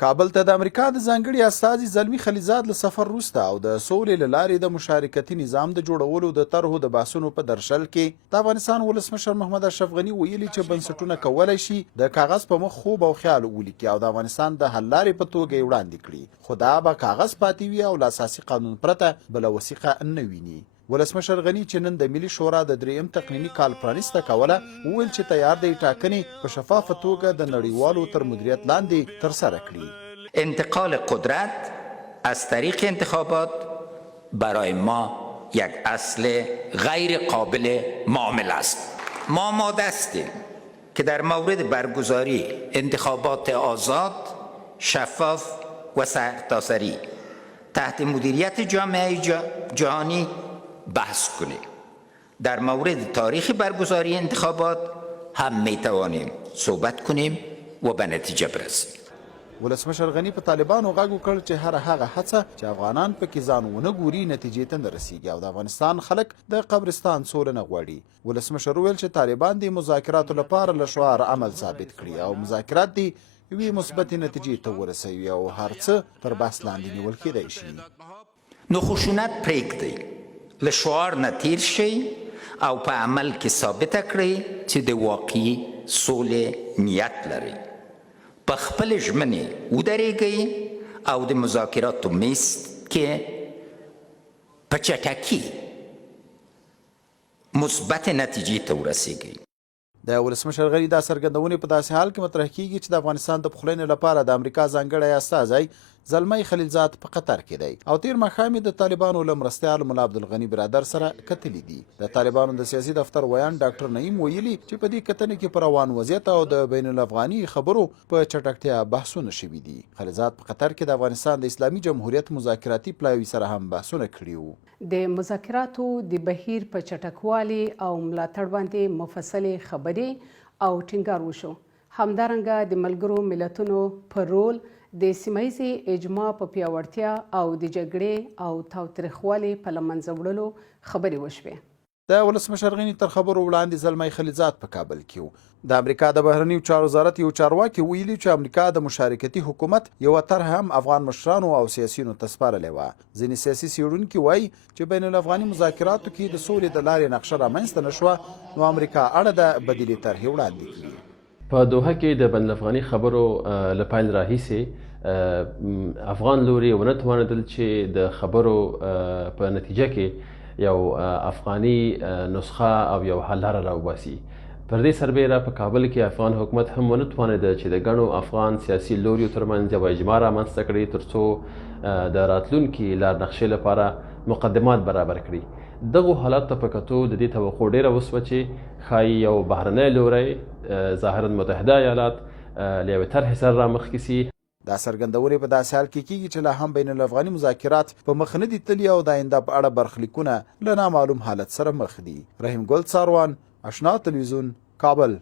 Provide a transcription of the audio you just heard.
کابل ته د امریکا د ځانګړي استازي زلمي خلیزاد له سفر وروسته او د سولې له لارې د مشارکتي نظام د جوړولو د طرحو د بحثونو په درشل کې د افغانستان ولسمشر محمد اشرف غني ویلي چې بنسټونه کولی شي د کاغذ په مخ خوب او خیال ولیکي او د افغانستان د حل لارې په توګه یې وړاندې کړي، خو دا به کاغذ پاتې وي او له اساسي قانون پرته بله وثیقه نه ویني. ولسمشر غني چې نن د ملي شورا د 3م تقنیني کال پرانیسته کوله وویل چې تیار دی ټاکنې په شفافه توګه د نړیوالو تر مدیریت لاندې ترسره کړي. انتقال قدرت از طریق انتخابات برای ما یک اصل غیر قابل معامله است. ما آماده هستیم که در مورد برگزاری انتخابات آزاد، شفاف و سرتاسری تحت مدیریت جامعه جهانی بحث کنیم. در مورد تاریخ برگزاری انتخابات هم می توانیم صحبت کنیم و به نتیجه برسیم. ولسمشر غني په طالبانو غږ وکړ چې هر هغه هڅه چې افغانان پکې ځان ونه ګوري نتیجې ته نه رسیږي او د افغانستان خلک د قبرستان سوله نه غواړي. ولسمشر وویل چې طالبان د مذاکراتو لپاره له شعار عمل ثابت کړي او مذاکرات دي یوې مثبتې نتیجې ته ورسوي او هر څه تر بحث لاندې نیول کېدای شي. نو خشونت پرېږدئ، له شعار نه تیر شئ او په عمل کې ثابته کړئ چې د واقعي سولې نیت لرئ. په خپل ژمنې ودرېږئ او د مذاکراتو میز کې په چټکۍ مثبت نتیجې ته ورسیږئ. د ولسمشر غني دا څرګندونې په داسې حال کې مطرح کیږي چې د افغانستان د پخلاینې لپاره د امریکا ځانګړی استازی زلمی خلیلزاد په قطر کې دی او تیر ماښام د طالبانو له مرستیال ملا عبدالغني برادر سره کتلي دي. د طالبانو د سیاسي دفتر ویان ډاکټر نعیم ویلي چې په دې کتنې کې پر روان وضعیت او د بین الافغاني خبرو په چټکتیا بحثونه شوي دي. خلیلزاد په قطر کې د افغانستان د اسلامي جمهوریت مذاکراتي پلاوي سره هم بحثونه کړي وو. د مذاکراتو د بهیر په چټکوالي او ملاتړ باندې مفصلې خبرې او ټینګار وشو. همدارنګه د ملګرو ملتونو پر رول د سیمهیزې اجماع په پیاوړتیا او د جګړې او تاوتریخوالي په له منځه وړلو خبرې وشوې. د ولسمشر غني تر خبرو وړاندې زلمی خلیلزاد په کابل کې و. د امریکا د بهرنیو چارو وزارت یو چارواکي ویلي چې امریکا د مشارکتي حکومت یوه طرح هم افغان مشرانو او سیاسیونو ته سپارلې وه. ځینې سیاسي څېړونکي وایي چې بین الافغاني مذاکراتو کې د سولې د لارې نقشه رامنځته نه شوه نو امریکا اړه ده بدیلې طرحې وړاندې کړي. په دوحه کې د بین الافغاني خبرو له پیل راهیسې افغان لوري ونه توانېدل چې د خبرو په نتیجه کې یو افغاني نسخه او یو حل لاره راوباسي. پر دې سربیره په کابل کې افغان حکومت هم ونه توانېده چې د ګڼو افغان سیاسي لوریو ترمنځ یوه اجماع رامنځته کړي تر څو د راتلونکي لار نقشې لپاره مقدمات برابر کړي. دغو حالاتو ته په کتو د دې توقع ډېره وسوه چې ښایي یو بهرنی لوری ظاهرا متحده ایالات له یوې طرحې سره رامخکې سي. دا څرګندونې په داسې حال کې کیږي چې لا هم بین الافغاني مذاکرات په مخ نه دي تللي او د آینده په اړه برخلیکونه له نامعلوم حالت سره مخ دي. رحیم ګل څاروان، اشنا تلویزیون، کابل.